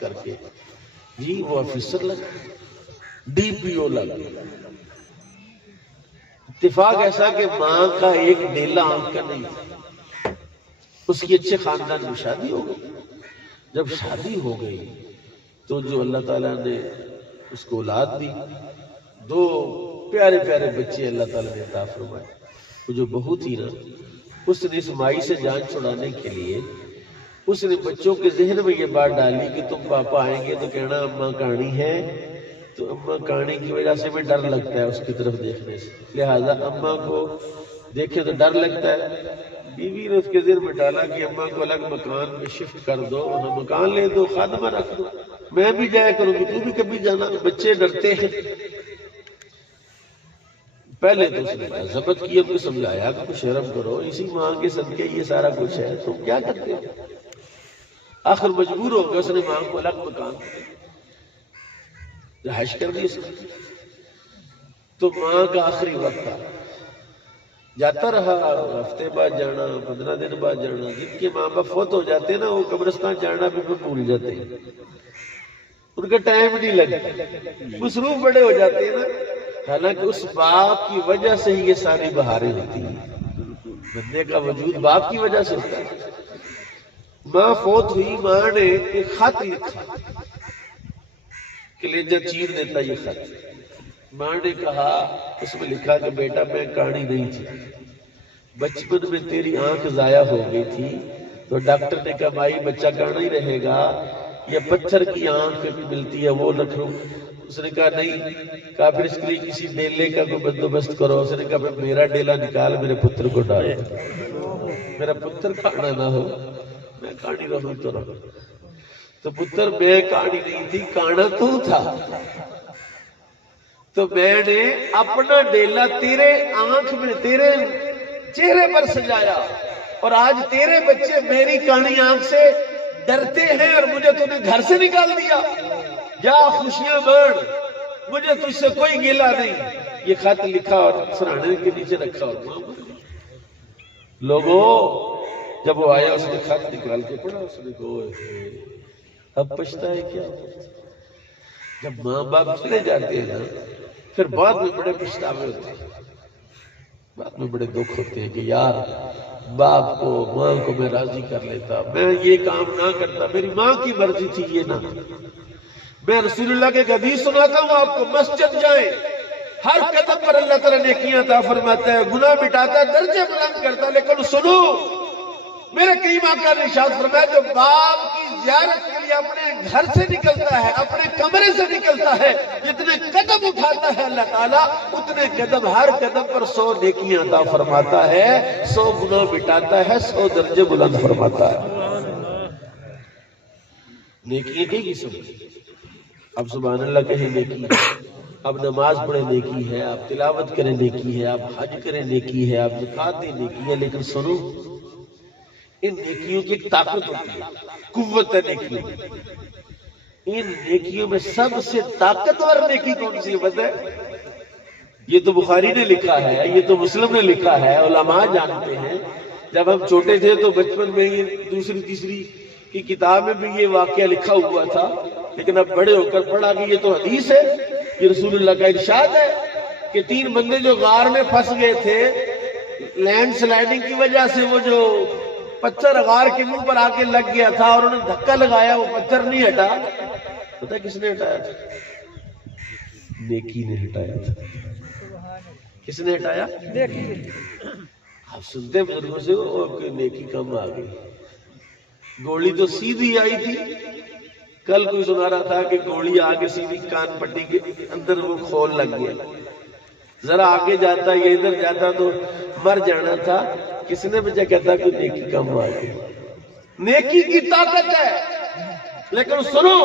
کر کے جی وہ آفیسر لگا، ڈی پی او لگا۔ اتفاق ایسا کہ ماں کا ایک ڈیلا آنکھ کا نہیں تھا، اس کی اچھے خاندان میں شادی ہو گئی۔ جب شادی ہو گئی تو جو اللہ تعالیٰ نے اس کو اولاد دی، 2 پیارے پیارے بچے اللہ تعالیٰ نے عطا فرمائے۔ وہ جو بہو تھی نا، اس نے اس مائی سے جان چھڑانے کے لیے اس نے بچوں کے ذہن میں یہ بات ڈالی کہ تم پاپا آئیں گے تو کہنا اماں کہانی ہے، تو اماں کہانی کی وجہ سے میں ڈر لگتا ہے اس کی طرف دیکھنے سے، لہٰذا اماں کو دیکھے تو ڈر لگتا ہے۔ بیوی نے اس کے ذہن میں ڈالا کہ اماں کو الگ مکان میں شفٹ کر دو، وہاں مکان لے دو، خادمہ رکھ دو، میں بھی جایا کروں گی، تو بھی کبھی جانا۔ بچے ڈرتے ہیں۔ پہلے تو اس نے ضبط کی، اب کو سمجھایا کہ شرم کرو، اسی ماں کے صدقے یہ سارا کچھ ہے، تم کیا کرتے ہو؟ آخر مجبور ہو گیا، اس نے ماں کو الگ مکان رہائش کر دی اس نے۔ تو ماں کا آخری وقت تھا، جاتا رہا، ہفتے بعد جانا، 15 دن بعد جانا۔ جن کے ماں باپ فوت ہو جاتے ہیں نا، وہ قبرستان جانا بھی بھول جاتے ہیں، ان کا ٹائم نہیں لگتا، مصروف بڑے ہو جاتے ہیں نا۔ حالانکہ اس باپ کی وجہ سے ہی یہ ساری بہاریں ہوتی ہیں، بندے کا وجود باپ کی وجہ سے ہوتا ہے۔ ماں فوت ہوئی، ماں نے ایک خط لکھا، کلیجہ چیر دیتا یہ خط۔ ماں نے کہا، اس میں لکھا کہ بیٹا میں کہانی نہیں تھی، بچپن میں تیری آنکھ ضائع ہو گئی تھی تو ڈاکٹر نے کہا بھائی بچہ کہاں ہی رہے گا، یا پتھر کی آنکھ ملتی ہے وہ رکھ لو۔ اس نے کہا نہیں، کہا پھر اس کے لیے کسی ڈیلے کا کوئی بندوبست کرو۔ اس نے کہا پھر میرا ڈیلا نکال، میرے پتر کو ڈال، میرا پتر کھانا نہ ہو، میں کہانی رہوں تو رہوں۔ تو پتر میں کہانی نہیں تھی، کانا تو تھا، تو میں نے اپنا ڈیلا تیرے آنکھ میں، تیرے چہرے پر سجایا، اور آج تیرے بچے میری کہانی آنکھ سے ڈرتے ہیں اور مجھے تو نے گھر سے نکال دیا۔ جا خوشیاں بڑھ، مجھے تجھ سے کوئی گیلا نہیں۔ یہ خط لکھا اور سرانے کے نیچے رکھا، اور ماں مر گئی۔ لوگوں جب وہ آیا اس نے خط نکال کے پڑھا، اس نے کہا اب پچھتا ہے کیا؟ جب ماں باپ چلے جاتے ہیں نا، پھر بعد میں بڑے پچھتاوے ہوتے ہیں، بعد میں بڑے دکھ ہوتے ہیں کہ یار باپ کو، ماں کو میں راضی کر لیتا، میں یہ کام نہ کرتا، میری ماں کی مرضی تھی یہ نہ۔ میں رسول اللہ کے حدیث سناتا ہوں آپ کو، مسجد جائیں، ہر قدم پر اللہ تعالیٰ نیکیاں عطا فرماتا ہے، گناہ مٹاتا ہے، درجے بلند کرتا ہے، لیکن سنو میرے کریم آقا نے ارشاد فرمایا جو باپ کی زیارت کے لیے اپنے گھر سے نکلتا ہے، اپنے کمرے سے نکلتا ہے، جتنے قدم اٹھاتا ہے اللہ تعالیٰ اتنے قدم، ہر قدم پر 100 نیکیاں عطا فرماتا ہے، 100 گناہ مٹاتا ہے، 100 درجے بلند فرماتا ہے۔ نیکیاں کئی قسم، اب سبحان اللہ کہیں نیکی ہے، اب نماز پڑھے نیکی ہے، آپ تلاوت کریں نیکی ہے، آپ حج کریں نیکی ہے، آپ زکوٰۃ دیں نیکی ہے، لیکن سنو ان نیکیوں کی ایک طاقت ہوتی ہے، قوت ہے نیکیوں میں۔ ان نیکیوں میں سب سے طاقتور نیکی کون سی ہے؟ یہ تو بخاری نے لکھا ہے، یہ تو مسلم نے لکھا ہے، علماء جانتے ہیں۔ جب ہم چھوٹے تھے تو بچپن میں یہ دوسری تیسری کی کتاب میں بھی یہ واقعہ لکھا ہوا تھا، لیکن اب بڑے ہو کر پڑھا کہ یہ تو حدیث ہے، یہ رسول اللہ کا ارشاد ہے کہ 3 بندے جو غار میں پھنس گئے تھے، لینڈ سلائڈنگ کی وجہ سے وہ جو پتھر غار کے منہ پر آ کے لگ گیا تھا اور انہوں نے دھکا لگایا، وہ پتھر نہیں ہٹا، پتہ کس نے ہٹایا تھا؟ نیکی نے ہٹایا تھا۔ کس نے ہٹایا؟ آپ سنتے بزرگوں سے کہ نیکی کم آ گئی، گولی تو سیدھی آئی تھی۔ کل کوئی سنا رہا تھا کہ گولی آگے سیدھی کان پٹی کے اندر وہ کھول لگ گیا، ذرا آگے جاتا یا ادھر جاتا تو مر جانا تھا۔ کس نے بچہ کہتا کہ نیکی کم آ گئی؟ نیکی کی طاقت ہے، لیکن سنو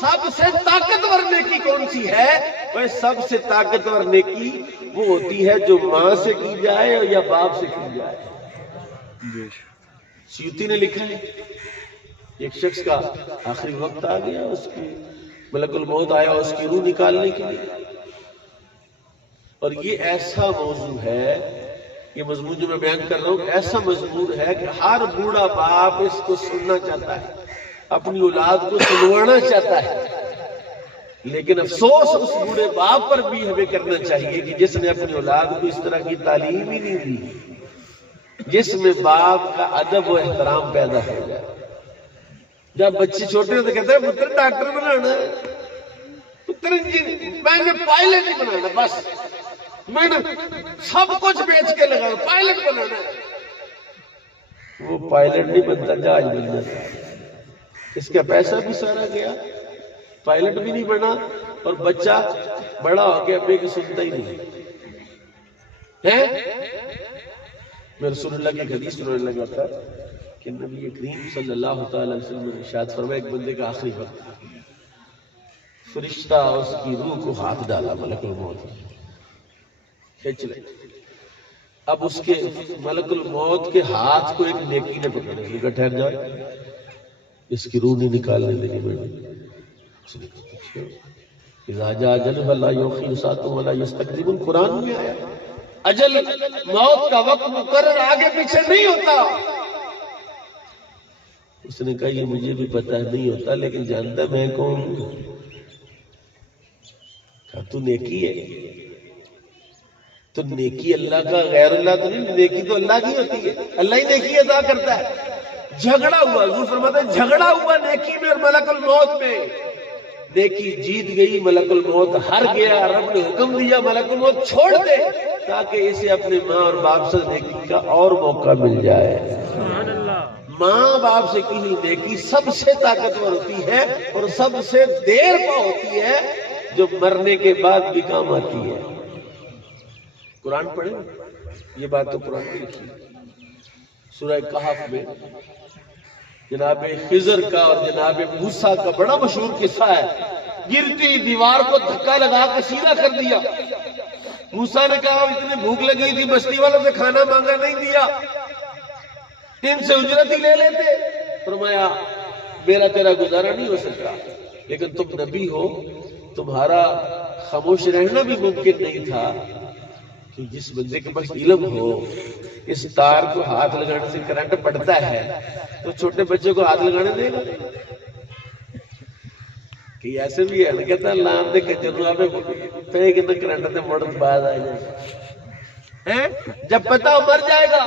سب سے طاقتور نیکی کون سی ہے؟ وہ سب سے طاقتور نیکی وہ ہوتی ہے جو ماں سے کی جائے یا باپ سے کی جائے۔ سیوطی نے لکھا ہے ایک شخص کا آخری وقت آ گیا، اس کی ملک الموت آیا اس کی روح نکالنے کے لیے، اور یہ ایسا موضوع ہے، یہ مضمون جو میں بیان کر رہا ہوں ایسا مضمون ہے کہ ہر بوڑھا باپ اس کو سننا چاہتا ہے، اپنی اولاد کو سنوانا چاہتا ہے، لیکن افسوس اس بوڑھے باپ پر بھی ہمیں کرنا چاہیے کہ جس نے اپنی اولاد کو اس طرح کی تعلیم ہی نہیں دی، جس میں باپ کا ادب و احترام پیدا ہو جائے۔ جب بچے چھوٹے ہوتے کہتے ہیں پتر ڈاکٹر بنانا ہے، پتر میں نے پائلٹ ہی بنانا، بس میں نے سب کچھ بیچ کے لگا پائلٹ بنانا ہے۔ وہ پائلٹ نہیں بنتا، جہاز بن جاتا ہے۔ اس کا پیسہ بھی سارا گیا، پائلٹ بھی نہیں بنا، اور بچہ بڑا ہو کے ابے کی سنتا ہی نہیں ہے۔ میں رسول اللہ کی حدیث سننے لگا تھا کہ نبی کریم صلی اللہ تعالی وسلم نے ارشاد فرمایا ایک بندے کا آخری وقت، فرشتہ اس کی روح کو ہاتھ ڈالا، ملک الموت کھینچ لے۔ اب اس کے ملک الموت کے ہاتھ کو ایک نیکی نے پکڑا، کہا ٹھہر جاؤ، اس کی روح نہیں نکالنے دینی بڑی۔ اس نے کہا اذا جاء اجلهم لا يؤخر ساعة ولا يستقدم، قرآن میں آیا اجل موت کا وقت مقرر آگے پیچھے نہیں ہوتا۔ اس نے کہا یہ مجھے بھی پتہ نہیں ہوتا، لیکن جانتا میں کون ہوں؟ کہا تو نیکی ہے، تو نیکی اللہ کا، غیر اللہ تو نہیں، نیکی تو اللہ کی ہوتی ہے، اللہ ہی نیکی ادا کرتا ہے۔ جھگڑا ہوا، حضور فرماتے ہیں جھگڑا ہوا نیکی میں اور ملک الموت میں، نیکی جیت گئی، ملک الموت ہار گیا۔ رب نے حکم دیا ملک الموت چھوڑ دے تاکہ اسے اپنے ماں اور باپ سے نیکی کا اور موقع مل جائے۔ ماں باپ سے کی ہوئی نیکی سب سے طاقتور ہوتی ہے اور سب سے دیر پا ہوتی ہے، جو مرنے کے بعد بھی کام آتی ہے۔ قرآن پڑھیں، یہ بات تو قرآن میں لکھی ہے۔ سورہ کہف میں جناب خضر کا اور جناب موسیٰ کا بڑا مشہور قصہ ہے۔ گرتی دیوار کو دھکا لگا کے سیدھا کر دیا۔ موسیٰ نے کہا اتنے بھوک لگی تھی، بستی والوں سے کھانا مانگا نہیں دیا، ان سے اجرت ہی لے لیتے۔ فرمایا میرا تیرا گزارا نہیں ہو سکتا، لیکن تم نبی ہو، تمہارا خاموش رہنا بھی ممکن نہیں تھا کہ جس بندے کے پاس علم ہو، اس تار کو ہاتھ لگانے سے کرنٹ پڑتا ہے تو چھوٹے بچے کو ہاتھ لگانے دے گا؟ کہ ایسے بھی ہے نا، کہتا ہے لان دے کچھ آپ پہ کتنا کرنٹ دے موڑ بعد آ جائے، جب پتا مر جائے گا،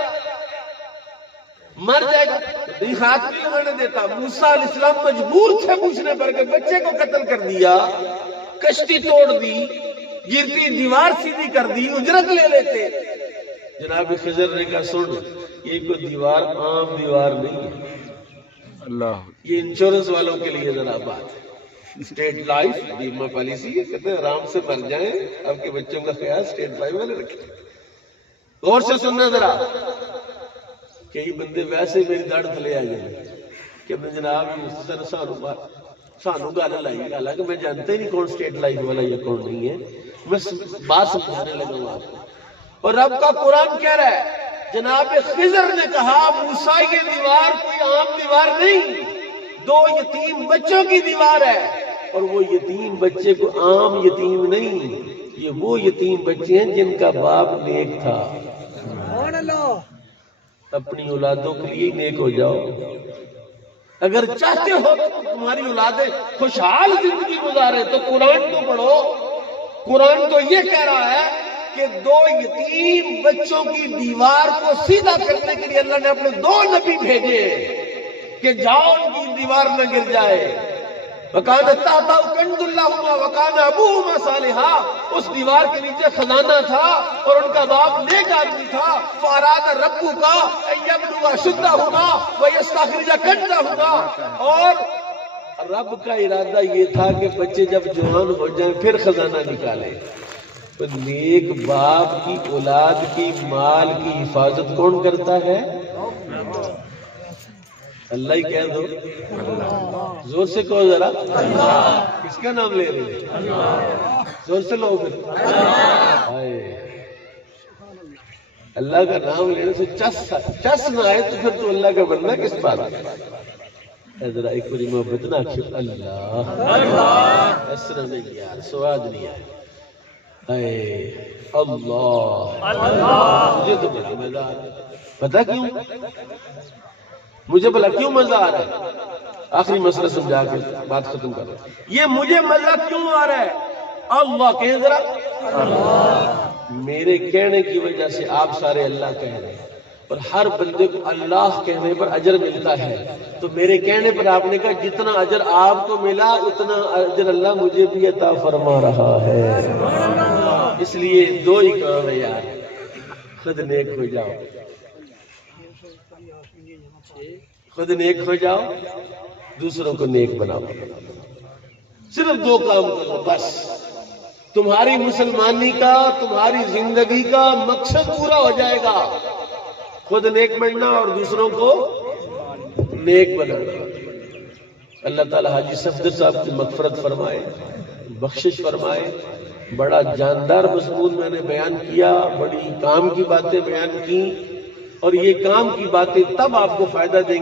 مر جائے گا تو نہیں ہاتھ نہیں لگانے دیتا۔ موسیٰ علیہ السلام مجبور تھے پوچھنے پر کہ بچے کو قتل کر دیا، کشتی توڑ دی، گرتی دیوار سیدھی کر دی، اجرت لے لیتے۔ جناب خضر نے کہا سن، یہ کوئی دیوار عام دیوار نہیں ہے، اللہ یہ انشورنس والوں کے لیے ذرا بات ہے، اسٹیٹ لائف بیمہ پالیسی ہے، کہتے ہیں آرام سے مر جائیں، آپ کے بچوں کا خیال اسٹیٹ لائف والے رکھیں۔ غور سے سننا ذرا، کئی بندے ویسے میری داڑھ تھلے آ گئے کہ میں جناب مختصر سانو گل لائی، حالانکہ میں جانتا ہی نہیں کون اسٹیٹ لائف والا یا کون نہیں ہے، میں بات سمجھانے لگا ہوں آپ کو۔ اور رب کا قرآن کہہ رہا ہے، جناب خضر نے کہا موسیٰ یہ دیوار کوئی عام دیوار نہیں، دو یتیم بچوں کی دیوار ہے، اور وہ یتیم بچے کو عام یتیم نہیں، یہ وہ یتیم بچے ہیں جن کا باپ نیک تھا۔ اپنی اولادوں کے لیے نیک ہو جاؤ، اگر چاہتے ہو تو تمہاری اولادیں خوشحال زندگی گزارے تو قرآن تو پڑھو۔ قرآن تو یہ کہہ رہا ہے کہ دو یتیم بچوں کی دیوار کو سیدھا کرنے کے لیے اللہ نے اپنے دو نبی بھیجے کہ جاؤ ان کی دیوار نہ گر جائے۔ وَكَانَ تَحْتَهُ كَنْزٌ لَّهُمَا وَكَانَ أَبُوهُمَا صَالِحًا، اس دیوار کے نیچے خزانہ تھا اور ان کا باپ نیک آدمی تھا۔ فَأَرَادَ رَبُّكَ أَن يَبْلُغَ أَشُدَّهُمَا وَيَسْتَخْرِجَ كَنزَهُمَا، اور رب کا ارادہ یہ تھا کہ بچے جب جوان ہو جائیں پھر خزانہ نکالیں۔ تو نیک باپ کی اولاد کی مال کی حفاظت کون کرتا ہے؟ اللہ ہی کہہ دو، زور سے کہو ذرا، کس کا نام لے رہے ہیں؟ زور سے لو پھر، اللہ کا نام لینے سے چس نہ آئے تو پھر تو اللہ کا بندہ کس بات ہے؟ ذرا ایک بڑی محبت نہ آخر اللہ، اس طرح نہیں یار، سواد نہیں آئے، اللہ، مجھے تو بڑا مزہ آ رہا ہے، پتہ کیوں؟ مجھے بھلا کیوں مزہ آ رہا ہے؟ آخری مسئلہ سمجھا کے بات ختم کر رہا ہوں. یہ مجھے مزہ کیوں آ رہا ہے؟ اللہ کہیں ذرا. میرے کہنے کی وجہ سے آپ سارے اللہ کہہ رہے ہیں، اور ہر بندے کو اللہ کہنے پر اجر ملتا ہے. تو میرے کہنے پر آپ نے کہا جتنا اجر آپ کو ملا اتنا اجر اللہ مجھے بھی عطا فرما رہا ہے. اس لیے دو ہی کام ہے یار، خود نیک ہو جاؤ، خود نیک ہو جاؤ، دوسروں کو نیک بناؤ. صرف دو کام کرو بس، تمہاری مسلمانی کا، تمہاری زندگی کا مقصد پورا ہو جائے گا. خود نیک بننا اور دوسروں کو نیک بنانا. اللہ تعالی حاجی صفدر صاحب کی مغفرت فرمائے، بخشش فرمائے. بڑا جاندار مضمون میں نے بیان کیا، بڑی کام کی باتیں بیان کی، اور یہ کام کی باتیں تب آپ کو فائدہ دیں گی